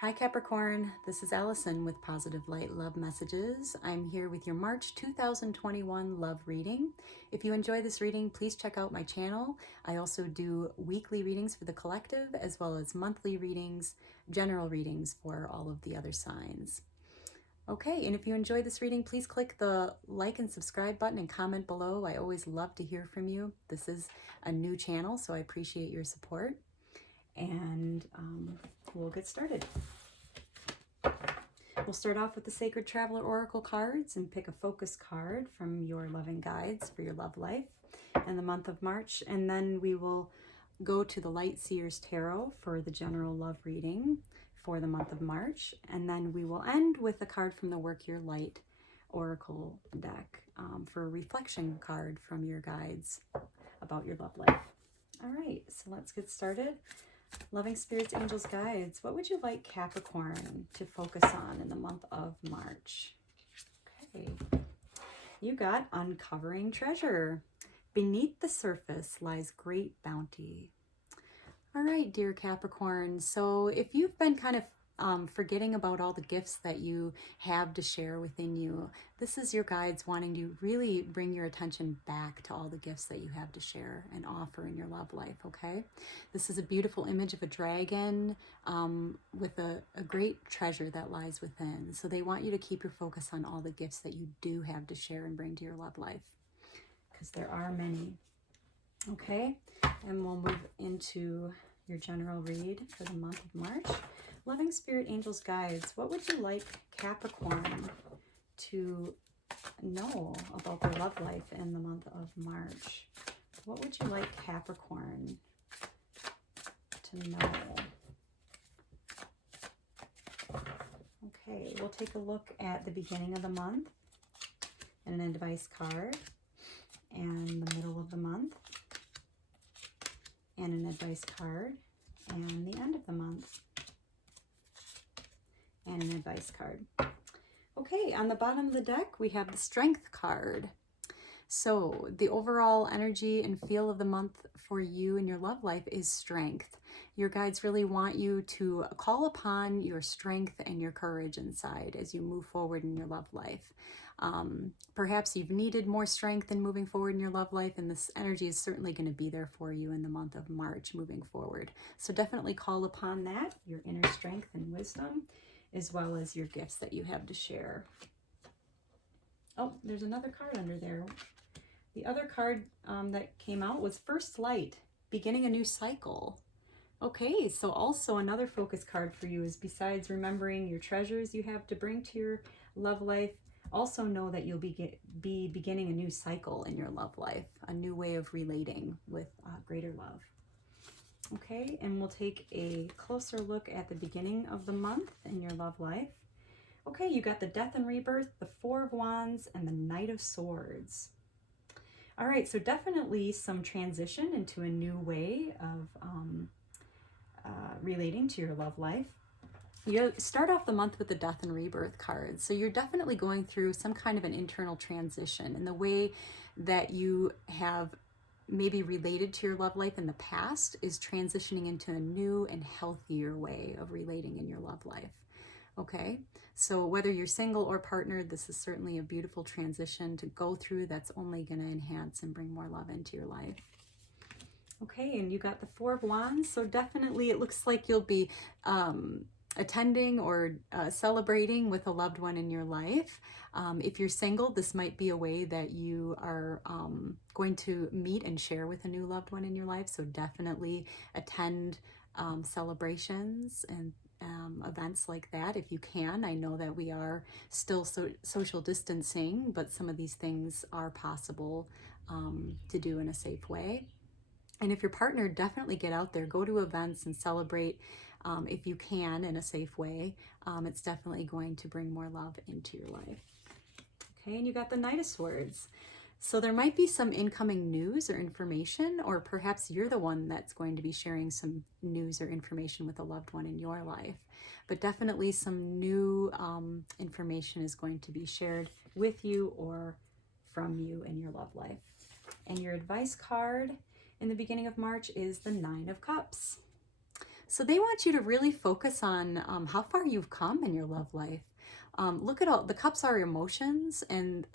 Hi Capricorn, this is Allison with Positive Light Love Messages. I'm here with your March 2021 love reading. If you enjoy this reading, please check out my channel. I also do weekly readings for the collective as well as monthly readings, general readings for all of the other signs. Okay, and if you enjoyed this reading, please click the like and subscribe button and comment below. I always love to hear from you. This is a new channel, so I appreciate your support. And we'll get started. We'll start off with the Sacred Traveler Oracle cards and pick a focus card from your loving guides for your love life in the month of March. And then we will go to the Light Seers Tarot for the general love reading for the month of March. And then we will end with a card from the Work Your Light Oracle deck for a reflection card from your guides about your love life. All right, so let's get started. Loving spirits, angels, guides, what would you like Capricorn to focus on in the month of March? Okay, you got uncovering treasure. Beneath the surface lies great bounty. All right, dear Capricorn, so if you've been kind of forgetting about all the gifts that you have to share within you, this is your guides wanting to really bring your attention back to all the gifts that you have to share and offer in your love life, okay? This is a beautiful image of a dragon with a great treasure that lies within. So they want you to keep your focus on all the gifts that you do have to share and bring to your love life, because there are many, okay? And we'll move into your general read for the month of March. Loving spirit, angels, guides, what would you like Capricorn to know about their love life in the month of March? What would you like Capricorn to know? Okay, we'll take a look at the beginning of the month and an advice card, and the middle of the month and an advice card, and the end of the month and an advice card. Okay, on the bottom of the deck, we have the Strength card. So the overall energy and feel of the month for you and your love life is strength. Your guides really want you to call upon your strength and your courage inside as you move forward in your love life. Perhaps you've needed more strength in moving forward in your love life, and this energy is certainly going to be there for you in the month of March moving forward. So definitely call upon that, your inner strength and wisdom, as well as your gifts that you have to share. Oh, there's another card under there. The other card that came out was First Light, beginning a new cycle. Okay, so also another focus card for you is, besides remembering your treasures you have to bring to your love life, also know that you'll be beginning a new cycle in your love life, a new way of relating with greater love. Okay, and we'll take a closer look at the beginning of the month in your love life. Okay, you got the Death and Rebirth, the Four of Wands, and the Knight of Swords. All right, so definitely some transition into a new way of relating to your love life. You start off the month with the Death and Rebirth cards. So you're definitely going through some kind of an internal transition in the way that you have maybe related to your love life in the past is transitioning into a new and healthier way of relating in your love life. Okay, so whether you're single or partnered, this is certainly a beautiful transition to go through that's only going to enhance and bring more love into your life. Okay, and you got the Four of Wands, so definitely it looks like you'll be attending or celebrating with a loved one in your life. If you're single, this might be a way that you are going to meet and share with a new loved one in your life, so definitely attend celebrations and events like that if you can. I know that we are still social distancing, but some of these things are possible to do in a safe way. And if you're partnered, definitely get out there, go to events and celebrate if you can in a safe way. It's definitely going to bring more love into your life. Okay, and you got the Knight of Swords. So there might be some incoming news or information, or perhaps you're the one that's going to be sharing some news or information with a loved one in your life. But definitely some new information is going to be shared with you or from you in your love life. And your advice card in the beginning of March is the Nine of Cups. So they want you to really focus on how far you've come in your love life. Look at all the cups are emotions, and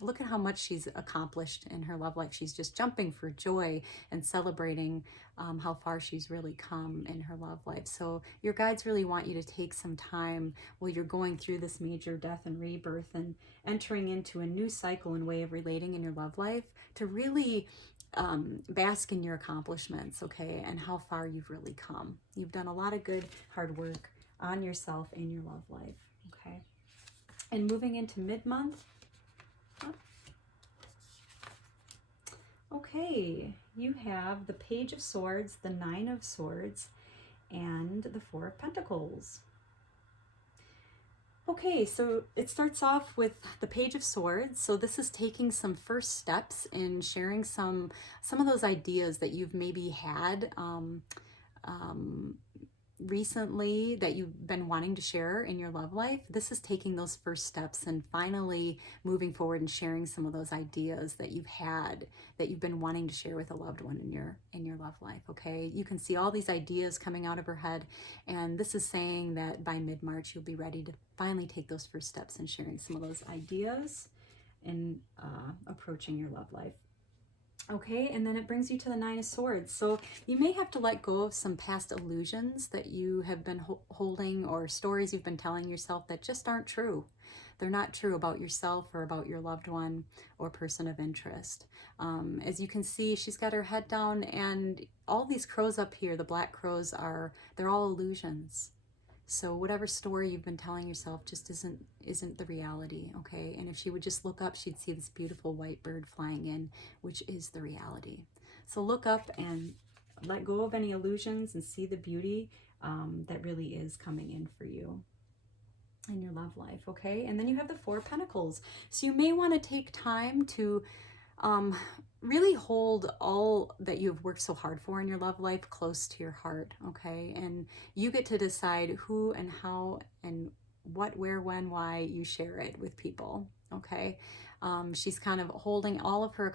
look at how much she's accomplished in her love life. She's just jumping for joy and celebrating how far she's really come in her love life. So your guides really want you to take some time while you're going through this major death and rebirth and entering into a new cycle and way of relating in your love life to really bask in your accomplishments, okay, and how far you've really come. You've done a lot of good, hard work on yourself in your love life, okay? And moving into mid-month, okay, you have the Page of Swords, the Nine of Swords, and the Four of Pentacles. Okay, so it starts off with the Page of Swords. So this is taking some first steps in sharing some of those ideas that you've maybe had recently that you've been wanting to share in your love life. This is taking those first steps and finally moving forward and sharing some of those ideas that you've had, that you've been wanting to share with a loved one in your love life. Okay, you can see all these ideas coming out of her head, and this is saying that by mid-March you'll be ready to finally take those first steps in sharing some of those ideas and approaching your love life. Okay, and then it brings you to the Nine of Swords. So you may have to let go of some past illusions that you have been holding, or stories you've been telling yourself that just aren't true. They're not true about yourself or about your loved one or person of interest. As you can see, she's got her head down, and all these crows up here, the black crows, they're all illusions. So whatever story you've been telling yourself just isn't the reality, okay? And if she would just look up, she'd see this beautiful white bird flying in, which is the reality. So look up and let go of any illusions and see the beauty that really is coming in for you in your love life, okay? And then you have the Four of Pentacles. So you may want to take time to really hold all that you've worked so hard for in your love life close to your heart, okay? And you get to decide who and how and what, where, when, why you share it with people, okay? She's kind of holding all of her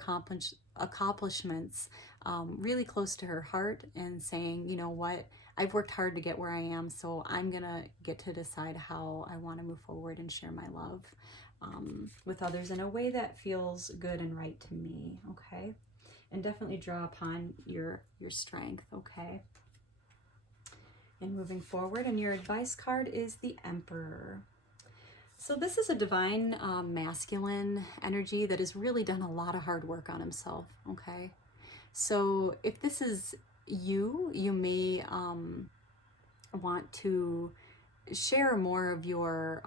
accomplishments really close to her heart and saying, you know what, I've worked hard to get where I am, so I'm gonna get to decide how I want to move forward and share my love with others in a way that feels good and right to me, okay? And definitely draw upon your strength, okay? And moving forward, and your advice card is the Emperor. So this is a divine masculine energy that has really done a lot of hard work on himself, okay? So if this is you, you may want to share more of your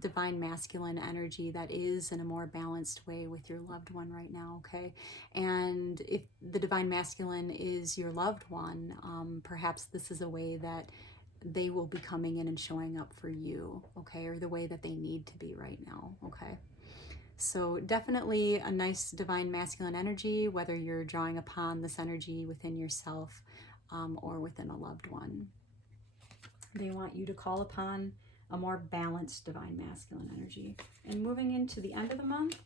divine masculine energy that is in a more balanced way with your loved one right now, okay? And if the divine masculine is your loved one, perhaps this is a way that they will be coming in and showing up for you, okay? Or the way that they need to be right now, okay? So definitely a nice divine masculine energy, whether you're drawing upon this energy within yourself or within a loved one. They want you to call upon a more balanced divine masculine energy. And moving into the end of the month,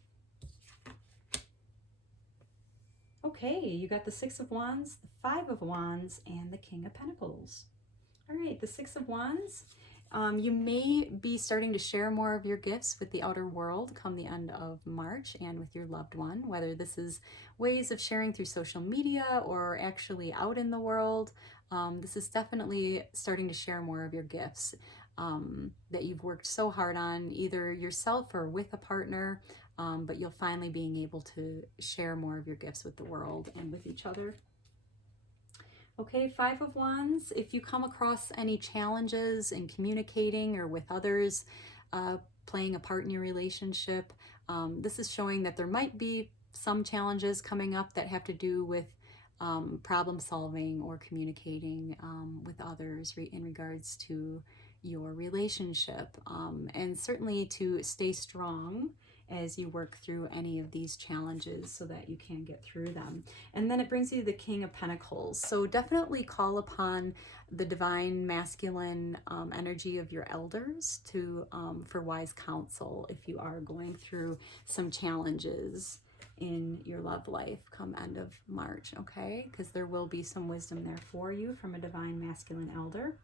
okay, you got the Six of Wands, the Five of Wands, and the King of Pentacles. All right, the Six of Wands, you may be starting to share more of your gifts with the outer world come the end of March and with your loved one, whether this is ways of sharing through social media or actually out in the world. This is definitely starting to share more of your gifts that you've worked so hard on, either yourself or with a partner, but you'll finally being able to share more of your gifts with the world and with each other. Okay, Five of Wands, if you come across any challenges in communicating or with others, playing a part in your relationship, this is showing that there might be some challenges coming up that have to do with problem solving or communicating with others in regards to your relationship, and certainly to stay strong as you work through any of these challenges so that you can get through them. And then it brings you the King of Pentacles. So definitely call upon the divine masculine energy of your elders to for wise counsel if you are going through some challenges in your love life come end of March, okay? Because there will be some wisdom there for you from a divine masculine elder.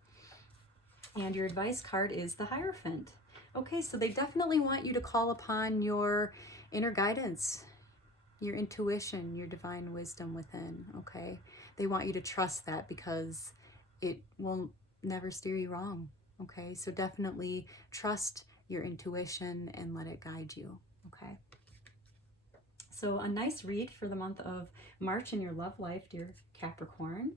And your advice card is the Hierophant. Okay, so they definitely want you to call upon your inner guidance, your intuition, your divine wisdom within, okay? They want you to trust that because it will never steer you wrong, okay? So definitely trust your intuition and let it guide you, okay? So a nice read for the month of March in your love life, dear Capricorn.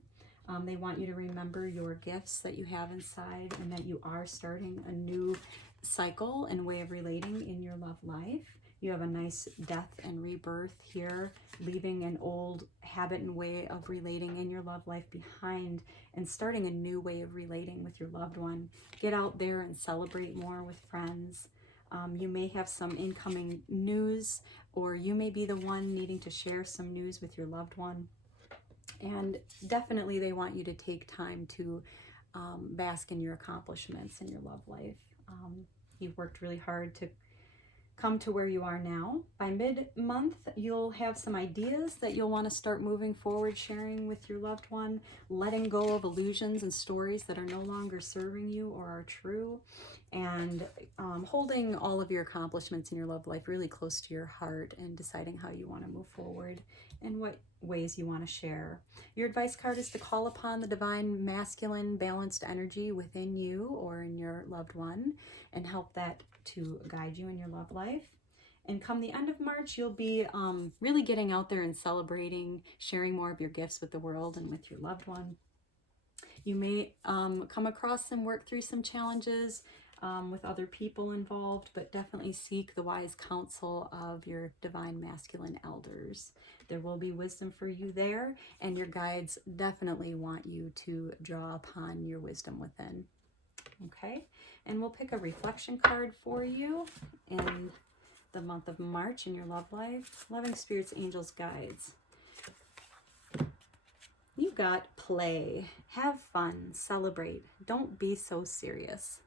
They want you to remember your gifts that you have inside and that you are starting a new cycle and way of relating in your love life. You have a nice death and rebirth here, leaving an old habit and way of relating in your love life behind and starting a new way of relating with your loved one. Get out there and celebrate more with friends. You may have some incoming news, or you may be the one needing to share some news with your loved one. And definitely they want you to take time to bask in your accomplishments in your love life. You've worked really hard to come to where you are now. By mid-month, you'll have some ideas that you'll want to start moving forward, sharing with your loved one, letting go of illusions and stories that are no longer serving you or are true, and holding all of your accomplishments in your love life really close to your heart and deciding how you want to move forward and what ways you want to share. Your advice card is to call upon the divine masculine balanced energy within you or in your loved one and help that to guide you in your love life. And come the end of March, you'll be really getting out there and celebrating, sharing more of your gifts with the world and with your loved one. You may come across and work through some challenges with other people involved, but definitely seek the wise counsel of your divine masculine elders. There will be wisdom for you there, and your guides definitely want you to draw upon your wisdom within. Okay, and we'll pick a reflection card for you in the month of March in your love life. Loving spirits, angels, guides. You got play, have fun, celebrate, don't be so serious.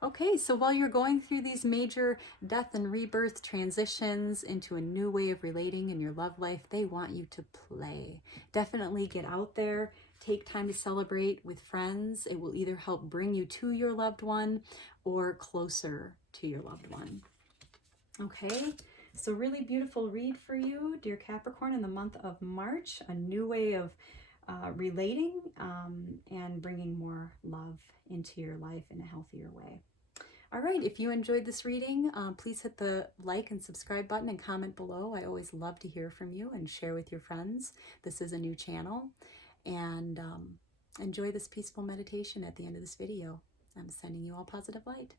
Okay, so while you're going through these major death and rebirth transitions into a new way of relating in your love life, they want you to play. Definitely get out there, take time to celebrate with friends. It will either help bring you to your loved one or closer to your loved one. Okay, so really beautiful read for you, dear Capricorn, in the month of March. A new way of relating and bringing more love into your life in a healthier way. All right, if you enjoyed this reading, please hit the like and subscribe button and comment below. I always love to hear from you and share with your friends. This is a new channel. And enjoy this peaceful meditation at the end of this video. I'm sending you all positive light.